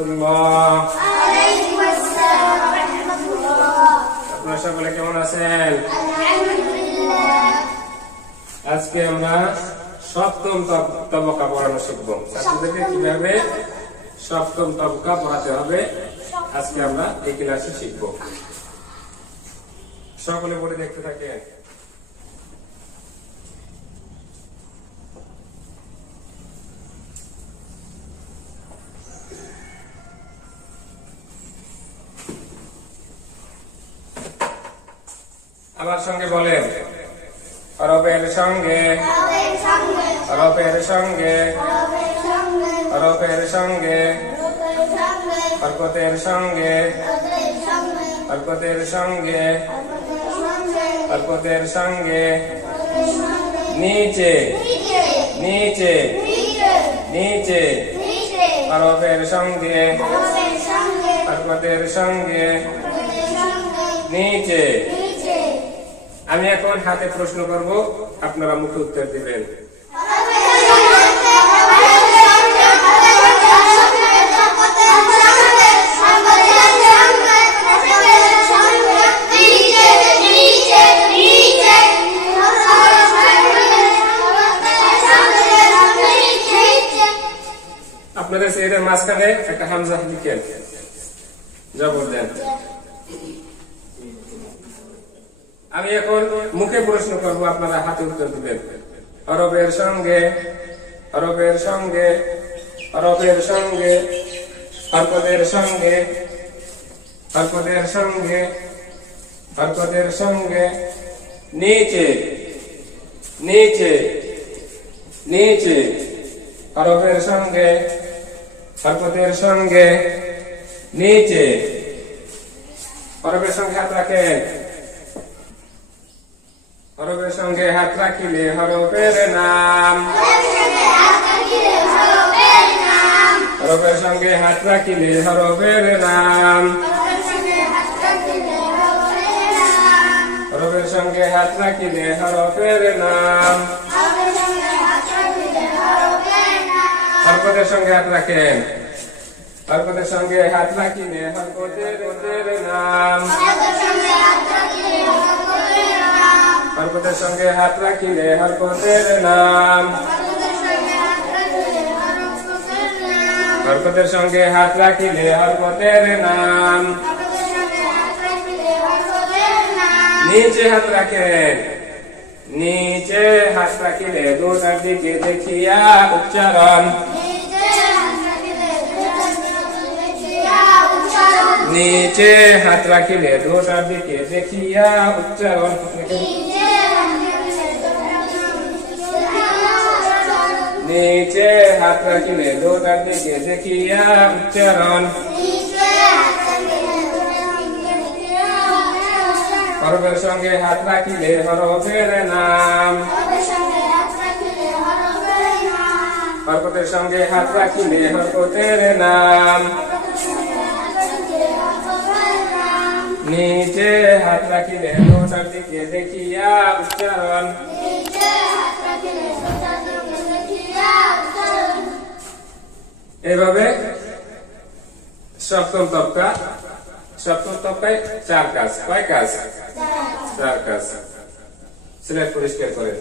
রাহমাতুল্লাহ। আপনারা সকলে কেমন আছেন? আজকে আমরা সপ্তম তবকা পড়ানো শিখবো। ছাত্রদেরকে কিভাবে সপ্তম তবকা পড়াতে হবে আজকে আমরা এই ক্লাসে শিখবো। সকলে পড়ে দেখতে থাকেন। আমার সঙ্গে বলেন, হরফের সঙ্গে হরফের সঙ্গে হরফের সঙ্গে হরকতের সঙ্গে হরকতের সঙ্গে হরকতের সঙ্গে নিচে নিচে নিচে হরফের সঙ্গে হরকতের সঙ্গে নিচে। আমি এখন হাতে প্রশ্ন করব, আপনারা মুখে উত্তর দিবেন। আপনাদের সেটার মাঝখানে একটা হামজা লিখেন, জবর দেন। আমি এখন মুখে প্রশ্ন করব, আপনারা হাতে উত্তর দিবেন। হরফের সঙ্গে হরফের সঙ্গে হরফের সঙ্গে হরকতের সঙ্গে হরকতের সঙ্গে হরকতের সঙ্গে নিচে নিচে নিচে হরফের সঙ্গে হরকতের সঙ্গে নিচে। হরফের সঙ্গে হাত রাখেন। হরফের সঙ্গে হাত রাখিলে হরফের নাম। হরফের সঙ্গে হাত রাখিলে হরফের নাম। হরফের সঙ্গে হাত রাখিলে হরফের নাম। হরকতের সঙ্গে হাত রাখেন। হরকতের সঙ্গে হাত রাখিলে হরকতের নাম। হরকতের সঙ্গে হাত রাখিলে হরকতের নাম। হরকতের সঙ্গে হাত রাখিলে হরকতের নাম। নিচে হাত রাখেন। নিচে হাত রাখিলে দুটার দিকে দেখিয়া উচ্চারণ। নিচে হাত রাখিলে দুটার দিকে দেখিয়া উচ্চারণ। নিচে হাত রাখিলে দুটার দিকে দেখিয়া উচ্চারণ। হরফের সঙ্গে হাত রাখিলে হরফের নাম। হরকতের সঙ্গে হাত রাখিলে হরকতের নাম। নিচে হাত রাখিলে দুটার দিকে দেখিয়া উচ্চারণ। এভাবে সপ্তম তবকা। সপ্তম তবকায় 4 কাজ। কয় কাজ? 4 কাজ। সিলেট পরিষ্কার করে